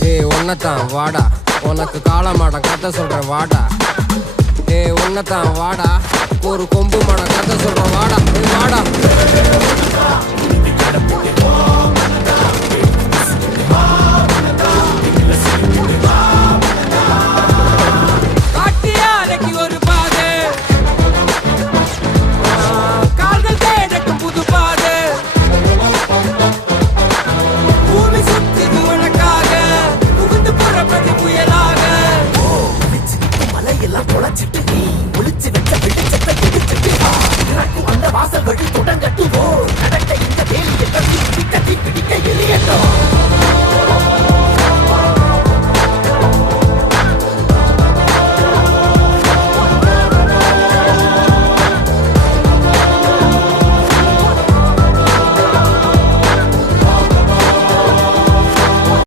ஏய் ஒன்னத்தான் வாடா, உனக்கு காளமாடம் கதை சொல்றேன் வாடா. ஏய் ஒன்னத்தான் வாடா, ஒரு கொம்பு மாடம் கதை சொல்றேன் வாடா. ஏய் வாடா.